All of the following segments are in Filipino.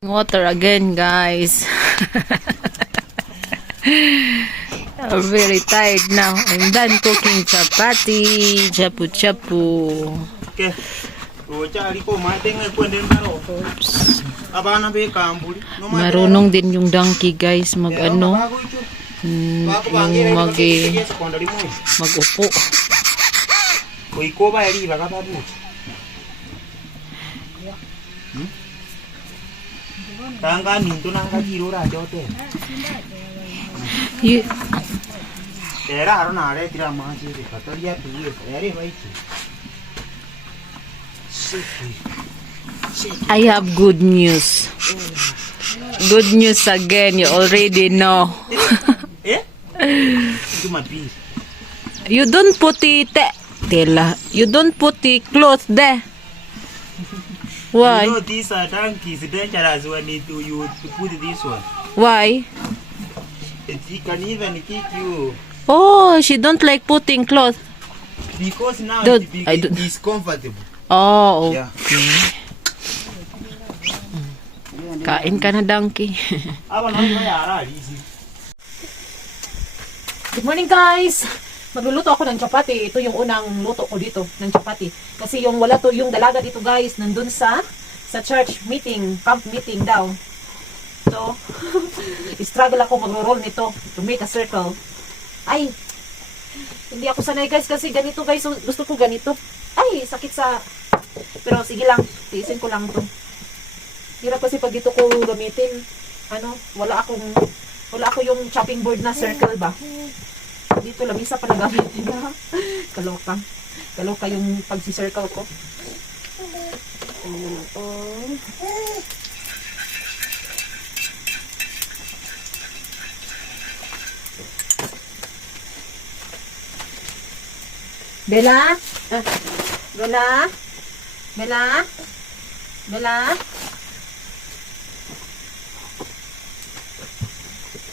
Water again, guys. I'm very tired now. I'm done cooking chapati. Chapu chapu. Okay. Marunong din yung donkey, guys, mag-ano. Yung mag-upo. I have good news. Good news again. You already know. You don't put it. You don't put the clothes there. Why? You know these donkeys dangerous when you put this one. Why? It can even kick you. Oh, she don't like putting clothes. Because now Don't- it is comfortable. Oh, Yeah. okay. Kain ka na, donkey. Good morning, guys! Magluluto ako ng chapati. Ito yung unang luto ko dito ng chapati. Kasi yung wala to, yung dalaga dito, guys, nandun sa church meeting, camp meeting daw. So, struggle ako magro-roll nito to make a circle. Ay, hindi ako sanay, guys, kasi ganito, guys. Gusto ko ganito. Ay, sakit sa... Pero sige lang, tiisin ko lang to. Hirap kasi pag dito ko gamitin, wala ako yung chopping board na circle ba. Dito lamisa pa nagamitin. Kaloka yung pagsi-circle ko. Bella? Bella? Bella? Bella?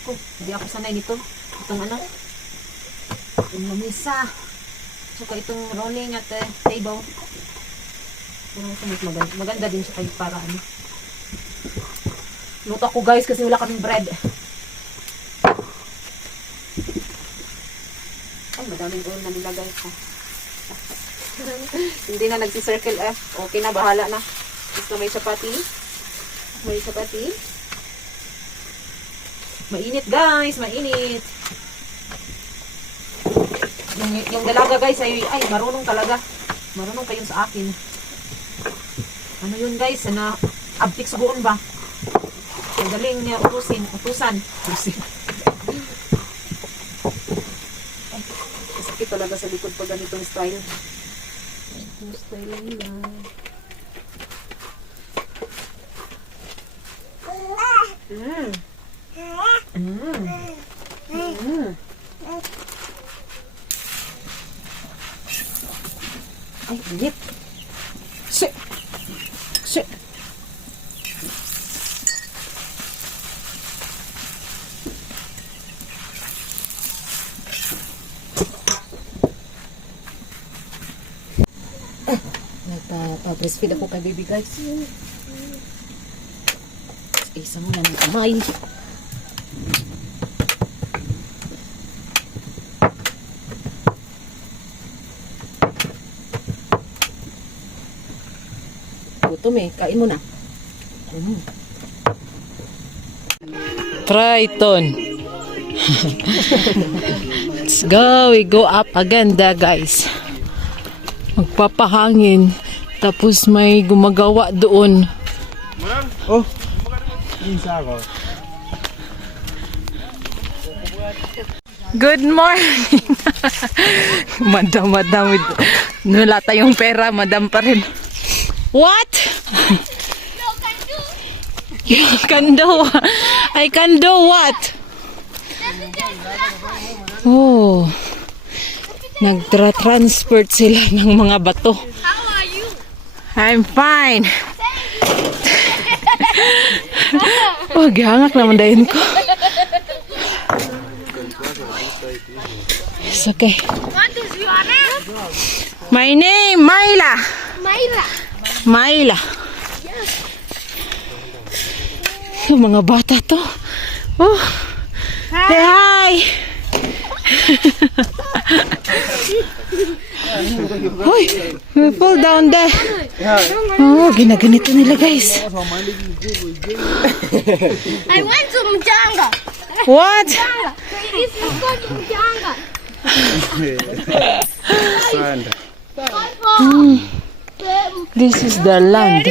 Oh, hindi ako sanay nito. Itong yung lamisa. Saka itong rolling at table. Maganda din siya kayo para luto ko, guys, kasi wala kaming bread. Ay, madaming oil na nilagay ko. Hindi na nagsi-circle Okay na, bahala na. Gusto may chapati. May chapati. Mainit, guys, mainit. Yung dalaga, guys, ay marunong talaga. Marunong kayo sa akin. Ano yun, guys? Abtik sugoon ba? Magaling niya utusan. Ay, sakit talaga sa likod pag ganitong style. Itong style nila. Ay, init. Shit. Nagpa-breastfeed ako kay baby, guys. Isa mo na ng kamay. Gutom kain mo na. Triton. Let's go. We go up again there, guys. Magpapahangin. Tapos may gumagawa doon. Oh. Good morning. Madam. Wala tayong pera. Madam pa rin. What? You can do. I can do what? Oh. Nagtra-transport sila ng mga bato. How are you? I'm fine. Oh, gihangak naman dahin ko. It's okay. What is your name? My name, Myla. Myra. Myla. Yung mga bata to. Oh. Say hi. Hoy, we fall down there. Oh, ginaganito nila guys. I went to Mjanga. What? If you go to Mjanga. This is the land.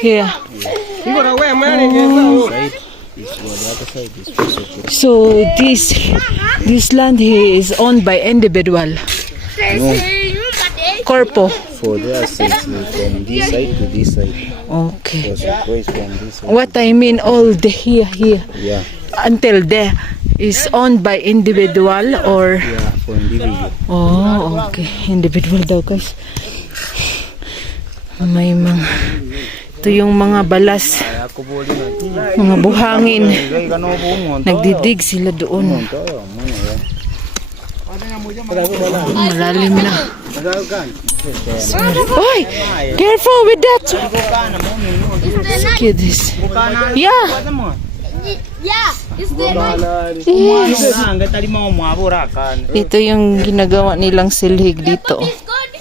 Here. So this land here is owned by individual. Corpo. For their sake, from this side to this side. Okay. So it goes from this side. What I mean, all the here Yeah, until there is owned by individual or. yeah, for individual. Oh, okay. Individual daw guys. May mga ito yung mga balas, mga buhangin. Nagdidig sila doon. Malalim na. Oy! Careful with that! Look at this. Yeah! Yeah, it's the Yes. Ito yung ginagawa nilang silhig dito. is good.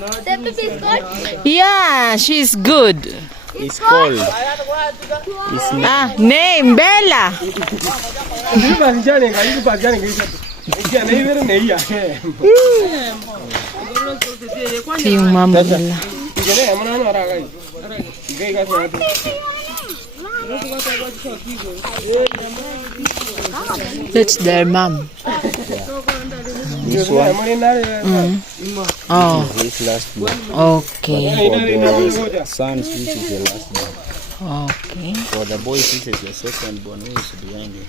The baby is good. Yeah, she's good. It's cold. Ah, name, Bella. Ito yung mama nila. That's their mom. This one Oh, is last one. okay. For the sons, this is the last one. Okay. For the boys, this is the second one who is behind it.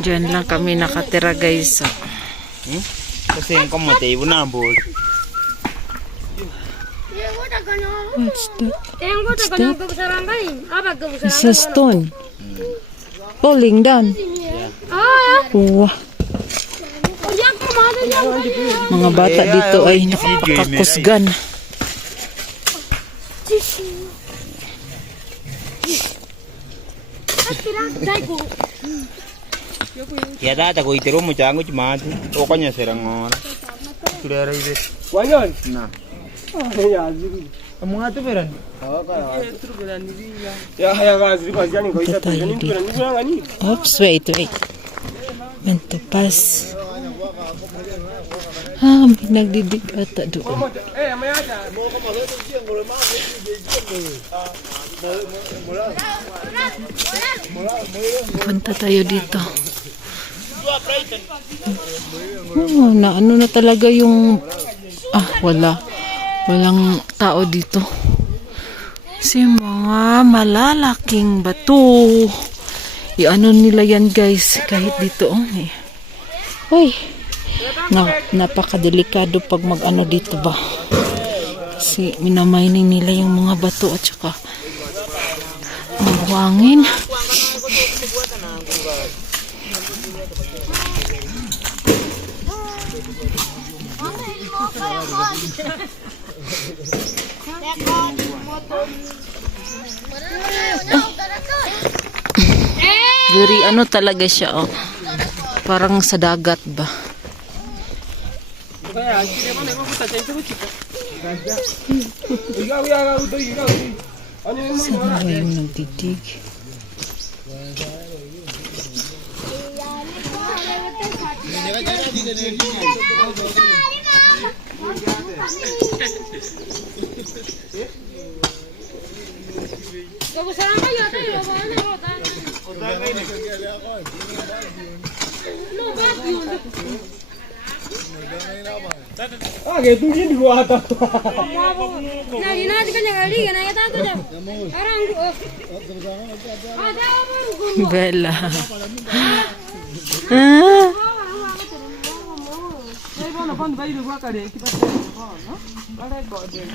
Diyan lang kami nakatira guys. Kasi yung kamatay, na boss. What's that? What's that? It's a stone. Falling down. Wow. Mga bata dito ay nakakakusgan. Ya tata ko itiro mo chango chimati. O kanya serang ora. Turera ibe. Na. Mga to meron. Punta tayo dito. Oops, wait. Want to pass. Ah, may nagdidig ata doon. Punta tayo dito. Oh, na ano na talaga yung walang tao dito. Kasi mga malalaking bato. I-ano nila yan guys kahit dito eh. Uy, napakadelikado pag mag-ano dito ba. Kasi minamining nila yung mga bato at saka ang buhangin. Very ano talaga siya oh. Parang sa dagat ba. Saan ba yung nagdidig? Bella.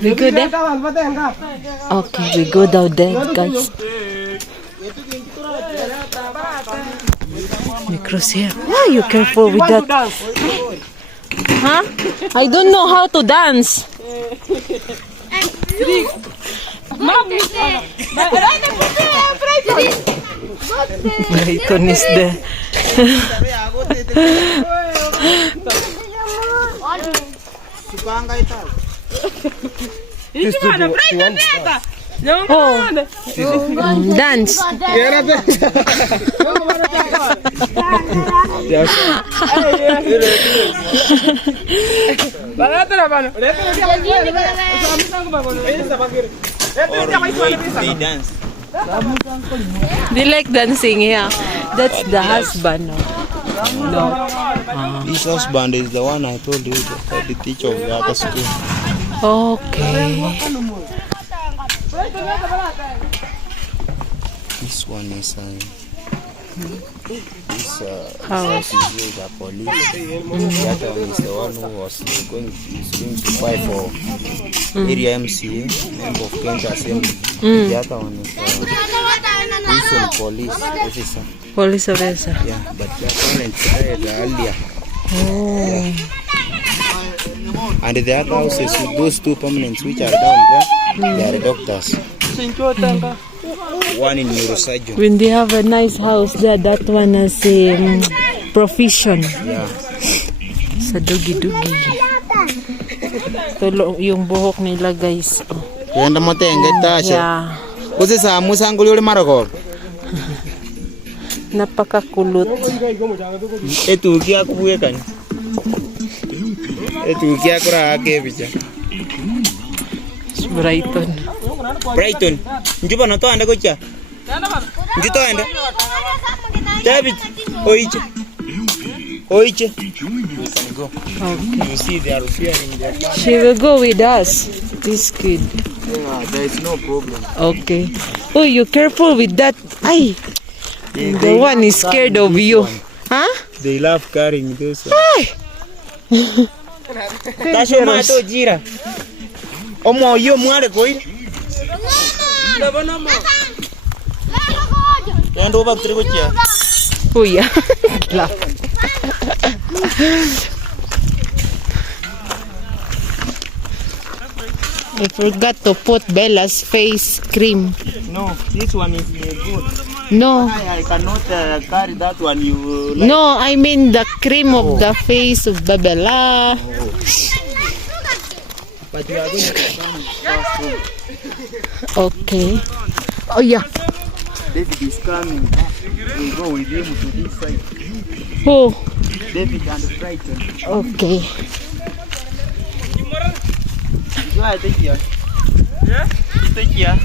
We go there? Okay, we go down there, guys. We cross here. Why are you careful with that? Huh? I don't know how to dance. Brighton is there. Supangka ito. Oh, dance. Or wait, they dance. They like dancing, yeah. That's the husband. No. This husband is the one I told you, the teacher of the other school. Okay. This one is House. the police. The other one is the one who was going to fight for area MCA, member of Kent Assembly. The other one is this one police officer. Police officer. Yeah, but the parents died earlier. Oh. And the other houses, those two permanents which are down there, they are doctors. One in neurosurgeon. When they have a nice house there, that one has a profession. Yeah. Sa dugi-dugi. Ito yung buhok nila, guys. Oh. Kaya mo tenge tasha. Yeah. Kasi sa musanggulo ulit marako. Napakakulot. Ito kaya kuya kan. Ito kaya kura ake bicha. Brighton. Brighton. Njuba no to anda gocha. Njuto anda. David. Oiche. Oiche. You can go. Okay. You see they are fearing their car. She will go with us. This kid. Yeah, there is no problem. Okay. Oh, you careful with that. Ay. The one is scared of you. Huh? They love carrying this one. Ay. Tasho ma to jira. Omo yo mwale koi. Endo bak tri gocha. Kuya. I forgot to put Bella's face cream. No, this one is good. No. I cannot carry that one. You like. No, I mean the cream of the face of the Bella. But you are going to come. Okay. Oh yeah. David is coming. We go with him to this side. Oh, David and Brighton. okay. Go ahead, take here. Yeah? Take here.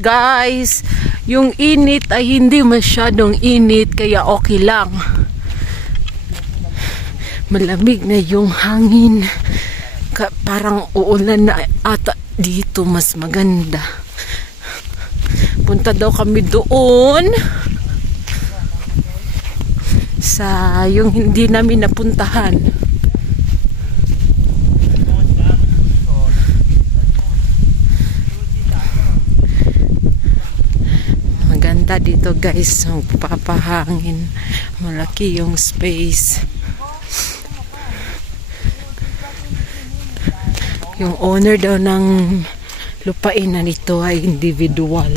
Guys, yung init ay hindi masyadong init kaya okay lang. Malamig na yung hangin. Parang uulan na ata dito, mas maganda. Punta daw kami doon sa yung hindi namin napuntahan. Maganda dito, guys, papahangin. Malaki yung space. Yung owner daw ng lupain na nito ay individual.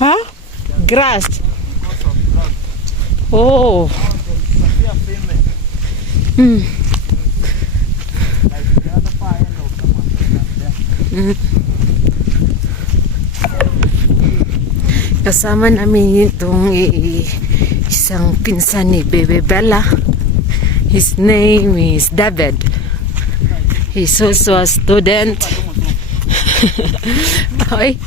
Ha? Grass. Oh. Hmm. Kasama namin itong isang pinsan ni Bebe Bella. His name is David. He's also a student. Ay,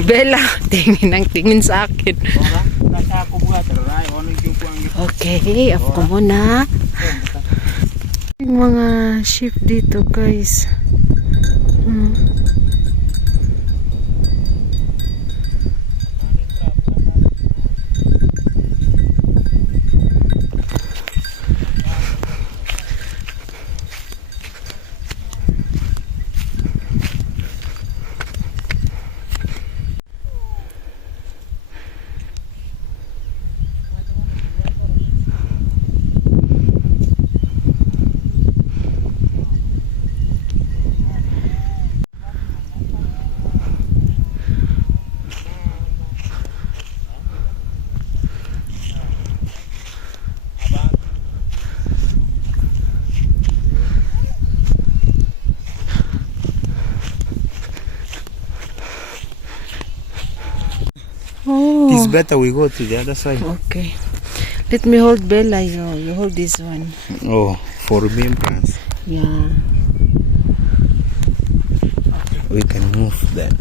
Bella, tingin sa akin. Okay, off ko muna. Yung mga sheep dito, guys. it's better we go to the other side. Okay. Let me hold Bella. You hold this one. Oh, for remembrance. Yeah. We can move then.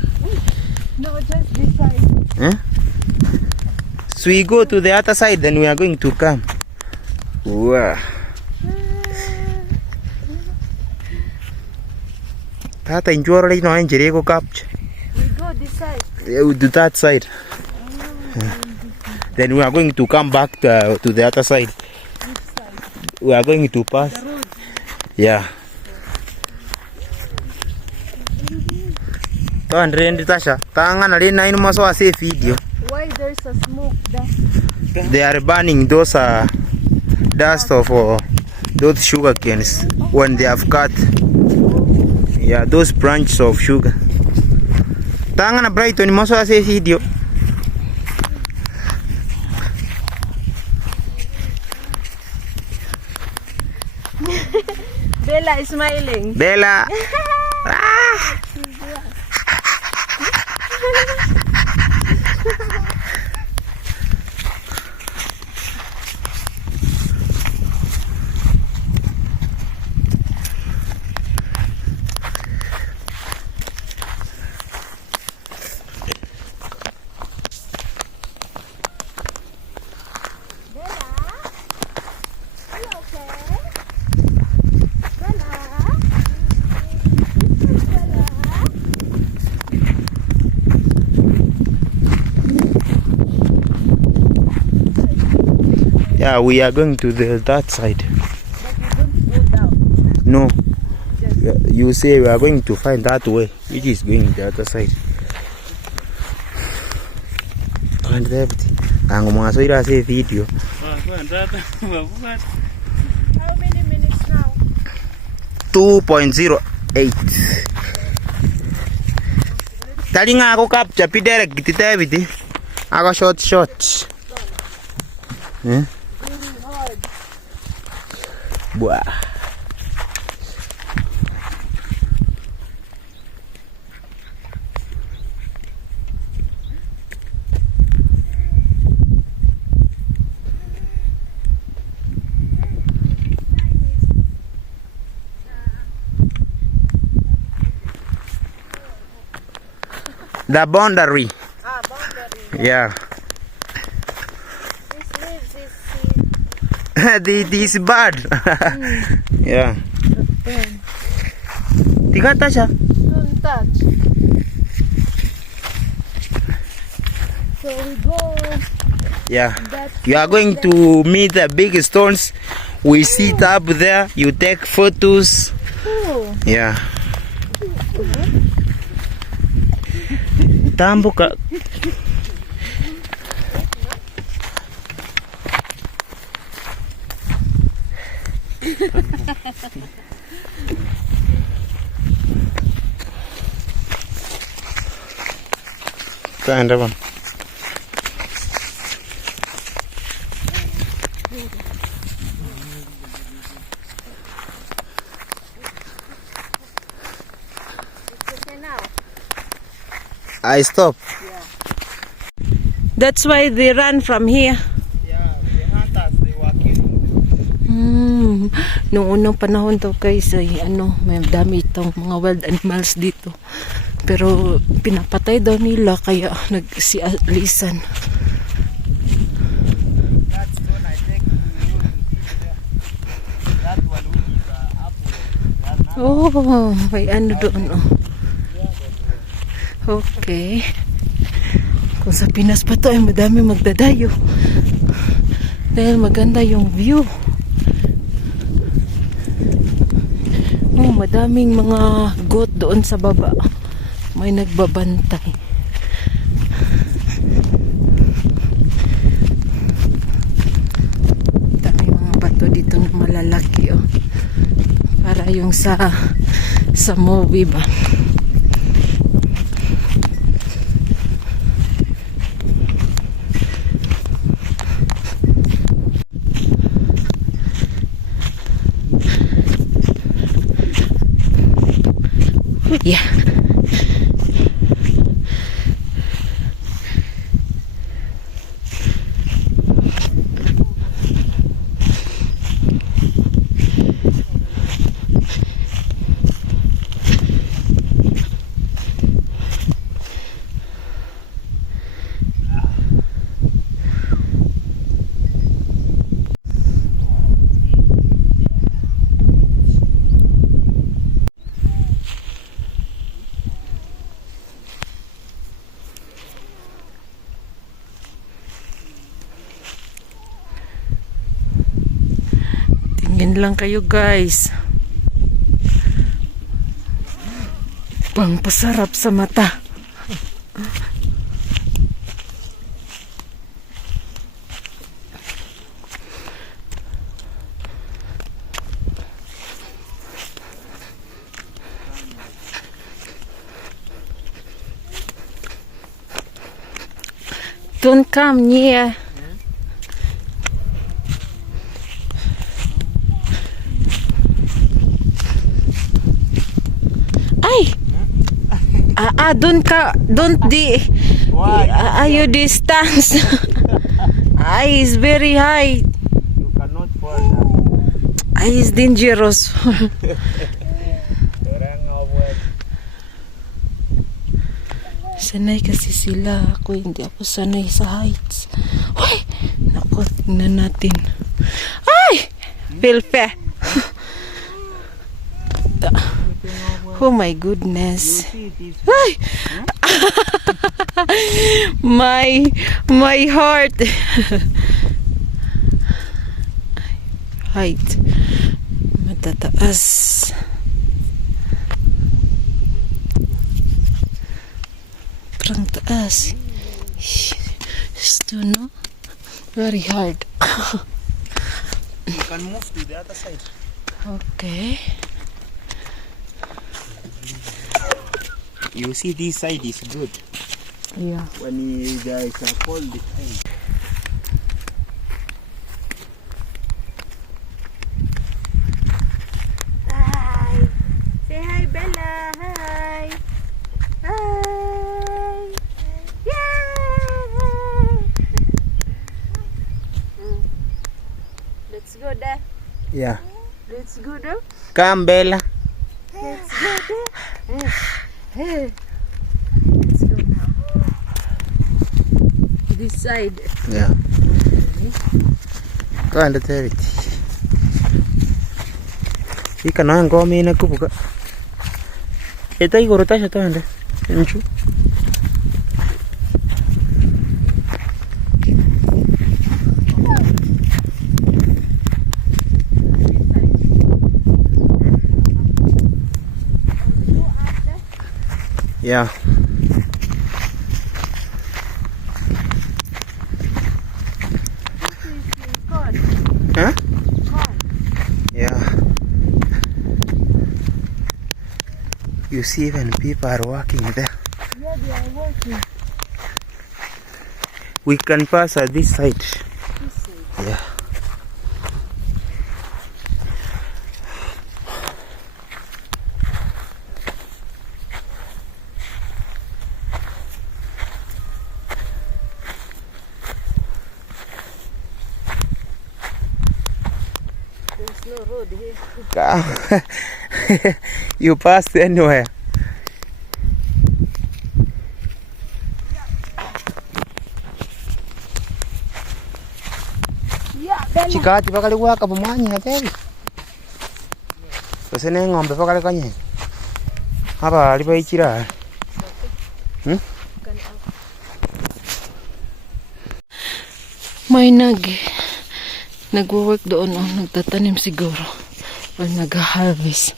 No, just this side. Huh? So we go to the other side, then we are going to come. Wow. Tata enjoy right now. Enjoy go capture. We go this side. Yeah, we do that side. Then we are going to come back to the other side. We are going to pass. Yeah. Andre Tasha, tanga na lina inu maso ase video. Why there's a smoke there? They are burning those dust of those sugar canes when they have cut. Yeah, those branches of sugar. Tanga na Brighton maso ase video. Bella is smiling. Bella. Yeah, we are going to that side. No. You say we are going to find that way, which is going the other side. And everything. Ang mga so ira say video. How many minutes now? 2.08. Tali nga ako capture pidere kitita everything. Ako short. Eh? Buah. The boundary. Boundary. Yeah. This leaves is This bad. Yeah. Tiga Tasha. don't touch. So we go Yeah. that You are going to meet the big stones. We sit up there. You take photos. Yeah. Tambuka. Kaenda bana. I stop. That's why they run from here. Yeah, the hunters, they were killing. Noong unang panahon daw guys ay may dami itong mga wild animals dito. Pero pinapatay daw nila kaya nagsialisan. That's when I take you to see there. That one which is apple. Oh, may doon Okay. Kung sa Pinas pa to ay madami magdadayo. Dahil maganda yung view. Madaming mga goat doon sa baba. May nagbabantay. Daming mga bato dito na malalaki para yung sa movie ba. Yeah. Yan lang kayo guys. Pangpasarap sa mata. Don't come near. Ay! Don't you distance. Ay, is very high. You cannot fall now. Ay, is dangerous. Sanay kasi sila. Ako, hindi ako sanay sa heights. Uy! Naku, tingnan natin. Ay! Pilpe! Oh my goodness. Ay! my heart. Height. Matataas. Parang taas. Ito, no? Very hard. You can move to the other side. Okay. You see this side is good. Yeah. When there is a cold time. Hi. Say hi, Bella. Hi. Hi. Yeah. Let's go there. Yeah. Let's go there. Come, Bella. Let's go there. Hey. Let's go now. This side. Yeah. Go and tell it. You can go me in a kubuka. Ita igoro tasha to ande. Enchu. Yeah. Huh? Yeah. You see when people are walking there. Yeah, they are working. We can pass at this side. Yeah. There's no road here. You passed anywhere. Chika tiba kali gua ka bumanyi hateri. Pasene ngombe pa kali kanye. Apa liba ichira. May nagwo-work doon, nagtatanim siguro or nag-harvest.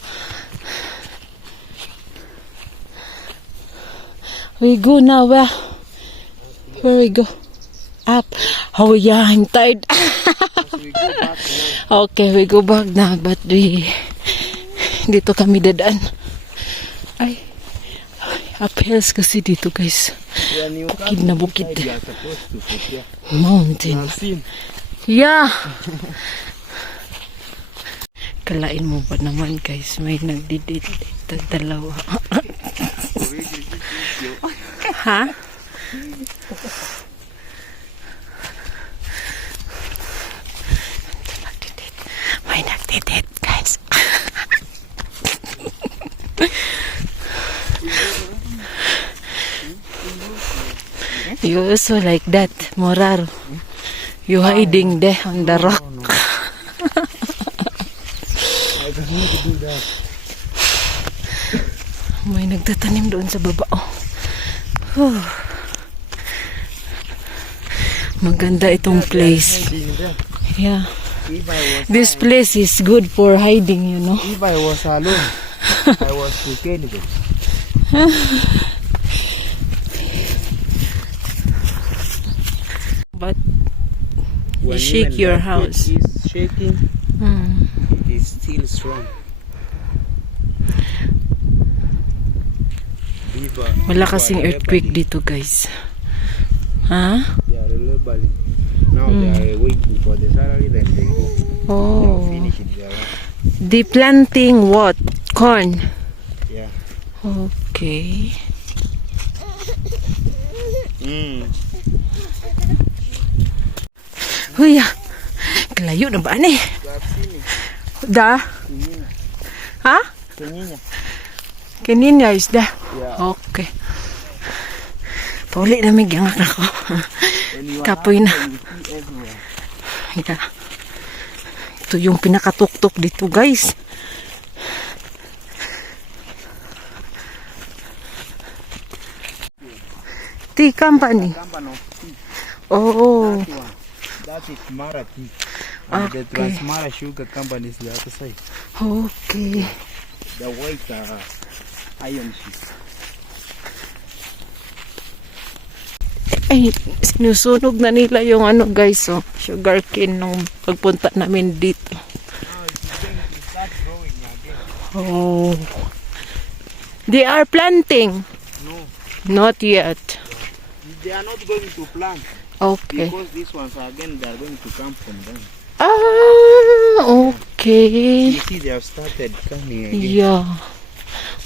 We go now, where we go? Up. Oh yeah, I'm tired. Okay, we go back now, but dito kami dadaan. Ay, uphills kasi dito guys. Bukid na bukid. Mountain. Yeah. Kalain mo ba naman guys, may nagdidate dalawa. Ha? May nagdidate guys. You also like that, Morar. You hiding there on the rock. May nagtatanim doon sa baba. Oh. Maganda itong place. Yeah. If I was This place is good for hiding, you know. if I was alone, I was prepared. But When shake even your that house. Is shaking. hmm, It is still strong. wala kasing earthquake dito, guys. Ha? They are labeling. Now they are waiting for the salary, then they go. Oh. Finish it there. The planting what? Corn. Yeah. Okay. Huy, kalayo na ba ni? Da? Ha? Kanina is da? Okay. Pauli na may gangak ako. Kapoy na. Yeah. Ito yung pinakatuktok dito, guys. Tea company. Company. Oh. That is Mara tea. And the Okay. Transmara sugar company is the other side. Okay. The white iron sheet. Ay, sinusunog na nila yung ano, guys, oh, sugar cane nung pagpunta namin dito. Oh. They are planting. No, Not yet. they are not going to plant Okay. because these ones again they are going to come from them. Ah, okay. You see, they have started coming again. Yeah.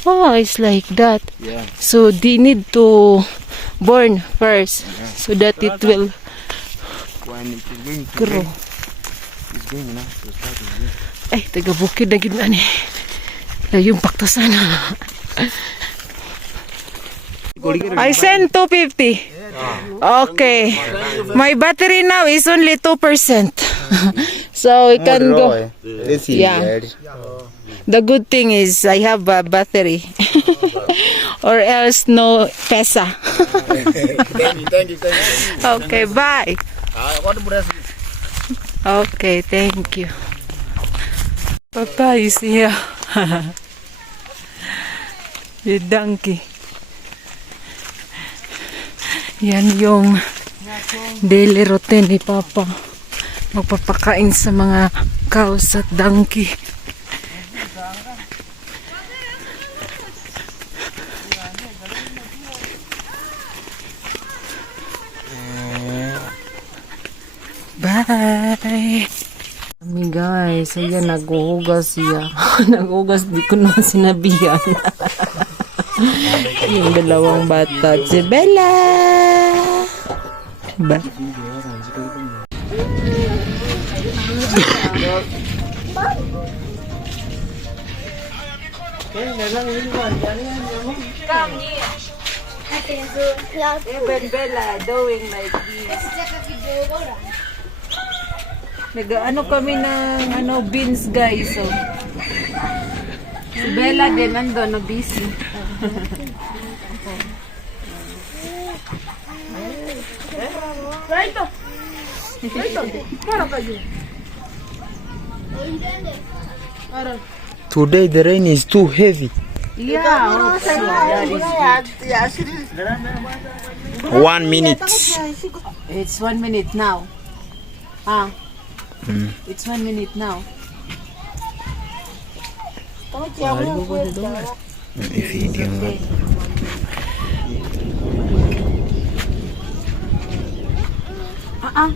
Oh, it's like that. Yeah. So they need to burn first so that it will When it is going to grow. rain, it's going enough to start again. Ay, taga bukid na gid ani. Layong paktasan. I sent 250. Okay. My battery now is only 2%. So we can go. Let's see. Yeah. The good thing is I have a battery. Or else no pesa. Thank you. Okay, bye. Okay, thank you. Papa is here. The donkey. Yan yung daily routine ni Papa. Magpapakain sa mga cows at donkey. Bye! Kami guys, ayan, naghuhugas siya. Naghuhugas, di ko naman sinabihan. Yung dalawang bata, si Bella! Ba? Even Bella doing like this. Nag-ano kami ng beans guys. So. Si Bella din nandun, na busy. Today the rain is too heavy. Yeah. 1 minute. It's 1 minute now. It's 1 minute now.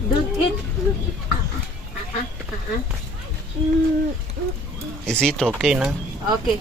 Don't eat. Is it okay now? Okay.